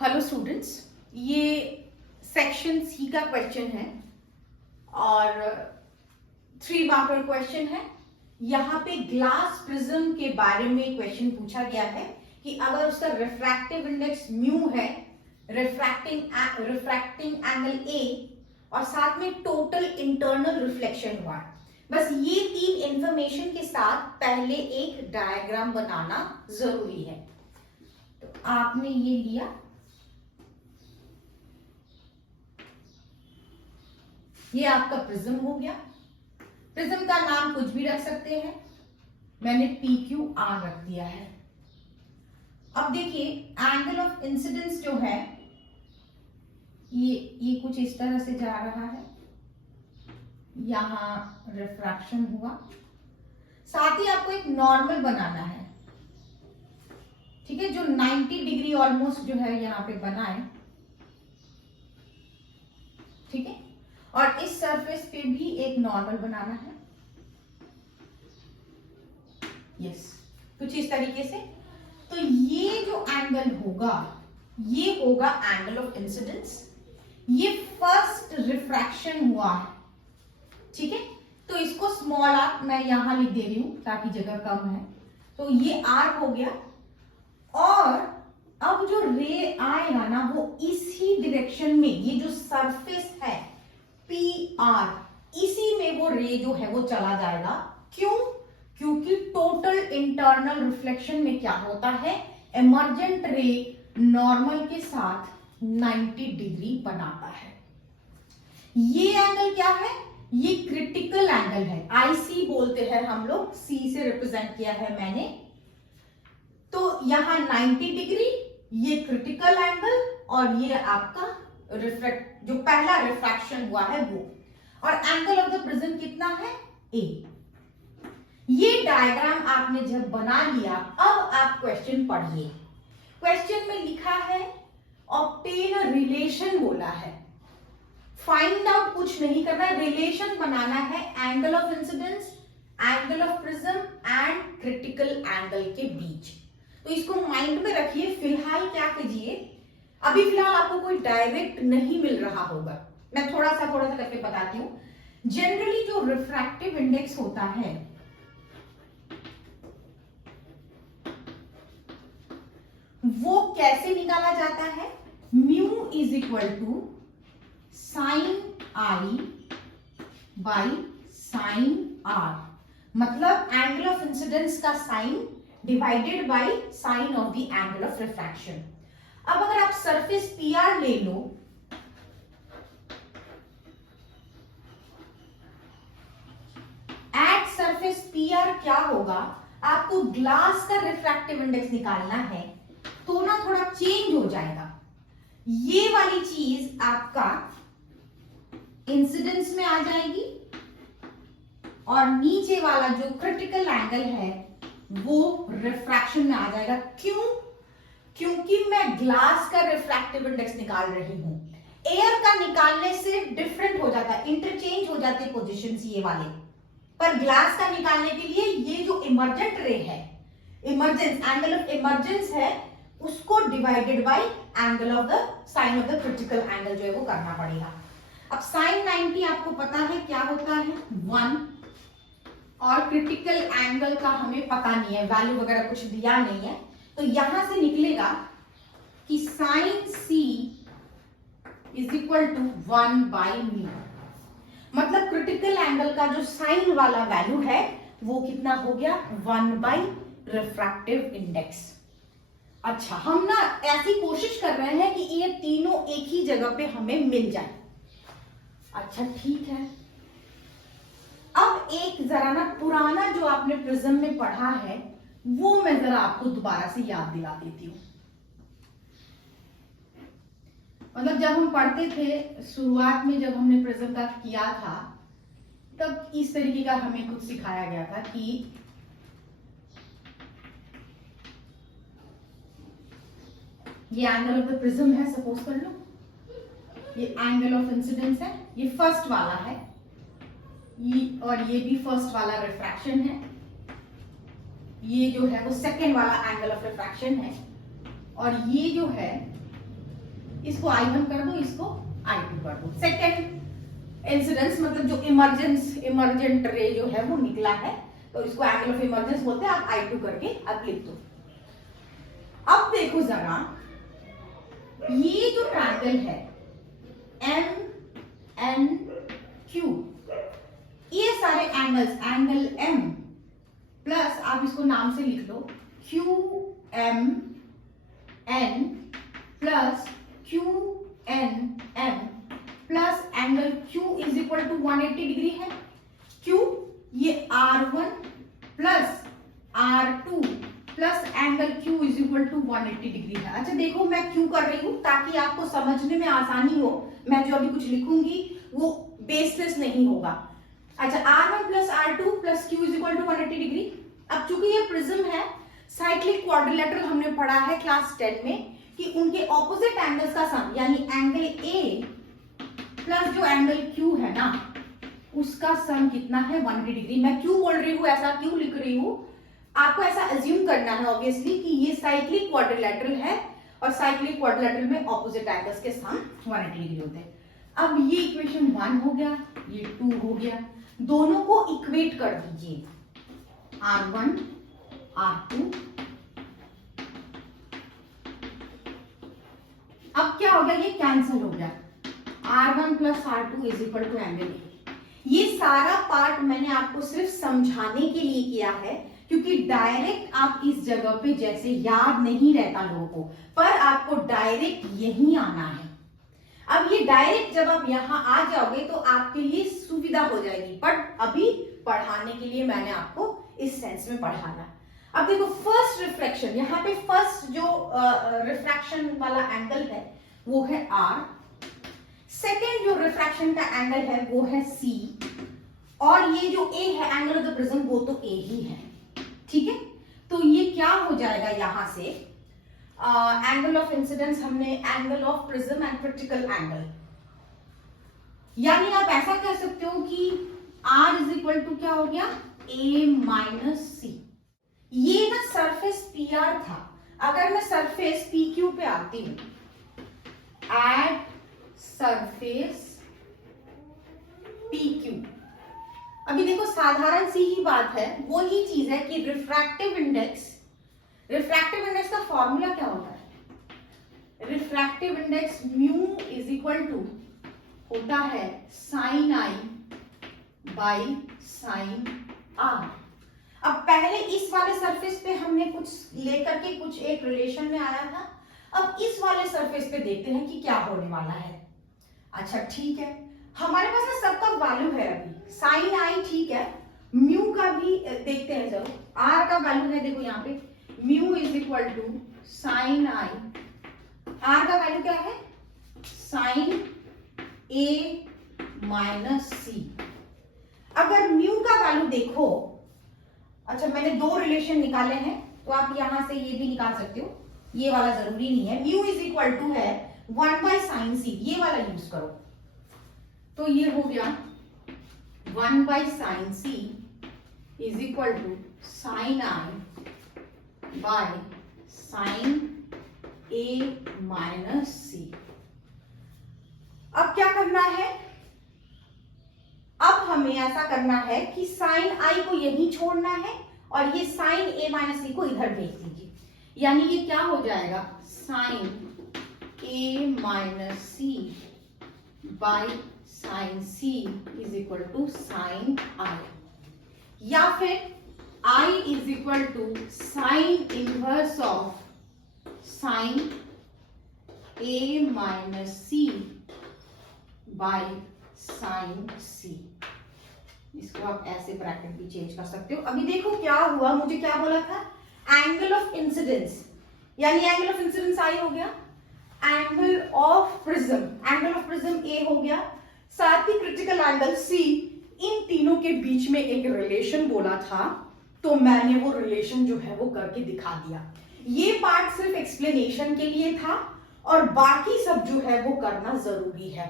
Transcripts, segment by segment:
Hello students, ये section C का question है और 3 मार्कर क्वेश्चन है। यहाँ पे ग्लास प्रिज्म के बारे में क्वेश्चन पूछा गया है कि अगर उसका रिफ्रैक्टिव इंडेक्स म्यू है, रिफ्रैक्टिंग एंगल ए और साथ में टोटल इंटरनल रिफ्लेक्शन हुआ। बस ये 3 इंफॉर्मेशन के साथ पहले एक डायग्राम बनाना जरूरी है। तो आपने ये लिया, ये आपका प्रिज्म हो गया। प्रिज्म का नाम कुछ भी रख सकते हैं, मैंने PQR रख दिया है। अब देखिए एंगल ऑफ इंसिडेंस जो है ये कुछ इस तरह से जा रहा है, यहां रिफ्रैक्शन हुआ, साथ ही आपको एक नॉर्मल बनाना है, ठीक है, जो 90 डिग्री ऑलमोस्ट जो है यहां पे बना है, ठीक है, और इस सरफेस पे भी एक नॉर्मल बनाना है। यस, कुछ इस तरीके से। तो ये जो एंगल होगा ये होगा एंगल ऑफ इंसिडेंस। ये फर्स्ट रिफ्रैक्शन हुआ है, ठीक है, तो इसको स्मॉल आर मैं यहां लिख दे रही हूं ताकि जगह कम है। तो ये आर हो गया और अब जो रे आएगा ना वो इसी डायरेक्शन में, ये जो सरफेस है PR, इसी में वो रे जो है वो चला जाएगा। क्यों? क्योंकि टोटल इंटरनल रिफ्लेक्शन में क्या होता है, इमर्जेंट रे नॉर्मल के साथ 90 डिग्री बनाता है। ये एंगल क्या है, ये क्रिटिकल एंगल है, IC बोलते हैं हम लोग, C से रिप्रेजेंट किया है मैंने। तो यहां 90 डिग्री, ये क्रिटिकल एंगल और ये आपका रिफ्रैक्ट, जो पहला रिफ्रैक्शन हुआ है वो, और एंगल ऑफ द प्रिज्म कितना है, A। ये डायग्राम आपने जब बना लिया, अब आप क्वेश्चन पढ़िए। क्वेश्चन में लिखा है ऑब्टेन अ रिलेशन बोला है, फाइंड आउट कुछ नहीं करना है, रिलेशन बनाना है angle of incidence, angle of prism and critical angle के बीच। तो इसको माइंड में रखिए। फिलहाल क्या कीजिए, अभी फिलहाल आपको कोई डायरेक्ट नहीं मिल रहा होगा, मैं थोड़ा सा करके बताती हूं। जनरली जो रिफ्रैक्टिव इंडेक्स होता है वो कैसे निकाला जाता है, mu is equal to sine I by sine R, मतलब एंगल ऑफ इंसिडेंस का sine divided by sine of the angle of refraction. अब अगर आप सरफेस PR ले लो, एट सरफेस PR क्या होगा, आपको ग्लास का रिफ्रैक्टिव इंडेक्स निकालना है तो ना थोड़ा चेंज हो जाएगा। ये वाली चीज आपका इंसिडेंस में आ जाएगी और नीचे वाला जो क्रिटिकल एंगल है वो रिफ्रैक्शन में आ जाएगा। क्यों? क्योंकि मैं ग्लास का रिफ्रैक्टिव इंडेक्स निकाल रही हूं। एयर का निकालने से डिफरेंट हो जाता है, इंटरचेंज हो जाते हैं पोजीशंस ये वाले, पर ग्लास का निकालने के लिए ये जो इमर्जेंट रे है, इमर्जेंस, एंगल ऑफ इमर्जेंस है, उसको divided by angle of the sine of the critical angle जो है वो करना पड़ेगा। अब साइन 90 आपको पता है क्या होता है, 1, और क्रिटिकल एंगल का हमें पता नहीं है, वैल्यू वगैरह कुछ दिया नहीं है, तो यहां से निकलेगा कि sine C is equal to 1 by mu, मतलब क्रिटिकल एंगल का जो साइन वाला वैल्यू है वो कितना हो गया, 1 बाई रिफ्रैक्टिव इंडेक्स। अच्छा, हम ना ऐसी कोशिश कर रहे हैं कि ये तीनों एक ही जगह पे हमें मिल जाए। अच्छा ठीक है, अब एक जरा ना पुराना जो आपने प्रिज्म में पढ़ा है वो मैं जरा आपको दोबारा से याद दिला देती हूँ। मतलब जब हम पढ़ते थे शुरुआत में, जब हमने प्रिज्म का किया था, तब इस तरीके का हमें कुछ सिखाया गया था कि ये एंगल ऑफ द प्रिज्म है, सपोज कर लो, ये एंगल ऑफ इंसिडेंस है, ये फर्स्ट वाला है, ये और ये भी फर्स्ट वाला रिफ्रैक्शन है, ये जो है वो सेकेंड वाला एंगल ऑफ रिफ्रैक्शन है, और ये जो है इसको I1 कर दो, इसको I2 कर दो। सेकेंड इंसिडेंस मतलब जो इमरजेंट रे जो है वो निकला है, तो इसको एंगल ऑफ इमरजेंस बोलते हैं। आप I2 करके आप लिख दो। अब देखो जरा, ये जो ट्रायंगल है MNQ, ये सारे एंगल्स, एंगल M प्लस आप इसको नाम से लिख लो QMN plus QNM plus angle Q is equal to 180 degree है। Q ये R1 plus R2 plus angle Q is equal to 180 degree है। अच्छा देखो, मैं क्यों कर रही हूं, ताकि आपको समझने में आसानी हो। मैं जो अभी कुछ लिखूंगी वो बेसलेस नहीं होगा। अच्छा, R1 plus R2 plus Q is equal to 180 degree. अब चूंकि ये प्रिज्म है, साइक्लिक क्वाड्रिलेटरल हमने पढ़ा है क्लास 10 में कि उनके ऑपोजिट एंगल्स का सम, यानी एंगल A प्लस जो एंगल Q है ना, उसका सम कितना है, 180 डिग्री। मैं क्यों बोल रही हूँ, ऐसा क्यों लिख रही हूँ, आपको ऐसा अज्यूम करना है ऑब्वियसली कि ये साइक्लिक क्वाड्रिलेटरल है और साइक्लिक क्वाड्रिलेटरल में ऑपोजिट एंगल्स के सम 180 डिग्री होते हैं। अब ये इक्वेशन 1 हो गया, ये 2 हो गया, दोनों को इक्वेट कर दीजिए, R1 R2। अब क्या हो गया, ये कैंसिल हो गया, R1 plus R2 is equal to angle A। ये सारा पार्ट मैंने आपको सिर्फ समझाने के लिए किया है, क्योंकि डायरेक्ट आप इस जगह पे जैसे याद नहीं रहता लोगों को, पर आपको डायरेक्ट यहीं आना है। अब ये डायरेक्ट जब आप यहां आ जाओगे तो आपके लिए सुविधा हो जाएगी, बट अभी पढ़ाने के लिए मैंने आपको इस सेंस में पढ़ाना। अब देखो, फर्स्ट रिफ्लेक्शन, यहाँ पे फर्स्ट जो रिफ्रैक्शन वाला एंगल है वो है R, सेकेंड जो रिफ्रैक्शन का एंगल है वो है C, और ये जो A है एंगल ऑफ द प्रिज्म, वो तो A ही है। ठीक है, तो ये क्या हो जाएगा, यहां से एंगल ऑफ इंसिडेंस हमने angle of prism and critical angle, यानी आप ऐसा कह सकते हो कि R इज इक्वल टू क्या हो गया, A माइनस C। ये ना सरफेस PR था, अगर मैं सरफेस PQ पे आती हूं, एट सरफेस PQ, अभी देखो साधारण सी ही बात है, वो ही चीज है कि रिफ्रैक्टिव इंडेक्स का फॉर्मूला क्या होता है, refractive index mu is equal to होता है sine I by sine R। अब पहले इस वाले सरफेस पे हमने कुछ लेकर के कुछ एक रिलेशन में आया था, अब इस वाले सरफेस पे देखते हैं कि क्या होने वाला है। अच्छा ठीक है, हमारे पास ना सबका वैल्यू है, अभी साइन I ठीक है, म्यू का भी देखते हैं जब, R का वैल्यू है, देखो यहाँ पे mu is equal to sine I, R का वैल्यू क्या है, साइन A माइनस C। अगर म्यू का वैल्यू देखो, अच्छा मैंने दो रिलेशन निकाले हैं, तो आप यहां से ये भी निकाल सकते हो, ये वाला जरूरी नहीं है। म्यू इज इक्वल टू है 1 बाई साइन C, ये वाला यूज करो, तो ये हो गया 1 by sine C is equal to sine I by sine A minus C। अब क्या करना है, अब हमें ऐसा करना है कि साइन I को यहीं छोड़ना है और ये साइन A माइनस C को इधर भेज दीजिए, यानी ये क्या हो जाएगा, sine A minus C by sine C is equal to sine I, या फिर I is equal to sine inverse of sine A minus C by sine C। इसको आप ऐसे ब्रैकेट भी चेंज कर सकते हो। अभी देखो क्या हुआ, मुझे क्या बोला था, एंगल ऑफ इंसिडेंस, यानी एंगल ऑफ इंसिडेंस I हो गया, एंगल ऑफ प्रिज्म A हो गया, साथ ही क्रिटिकल एंगल C, इन तीनों के बीच में एक रिलेशन बोला था, तो मैंने वो रिलेशन जो है वो करके दिखा दिया। ये पार्ट सिर्फ एक्सप्लेनेशन के लिए था और बाकी सब जो है वो करना जरूरी है।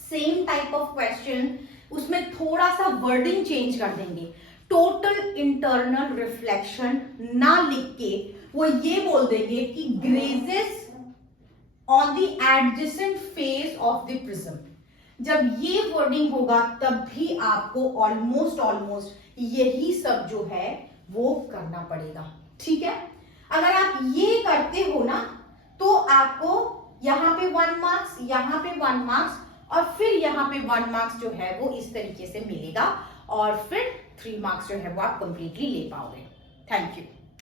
सेम टाइप ऑफ क्वेश्चन, उसमें थोड़ा सा वर्डिंग चेंज कर देंगे, टोटल इंटरनल रिफ्लेक्शन ना लिख के वो ये बोल देंगे कि grazes on the adjacent face of the prism. जब ये वर्डिंग होगा तब भी आपको ऑलमोस्ट यही सब जो है वो करना पड़ेगा, ठीक है। अगर आप ये करते हो ना तो आपको यहाँ पे 1 मार्क्स, यहाँ पे 1 मार्क्स और फिर यहाँ पे 1 मार्क्स जो है वो इस तरीके से मिलेगा और फिर 3 मार्क्स जो है वो आप कंप्लीटली ले पाओगे। Thank you.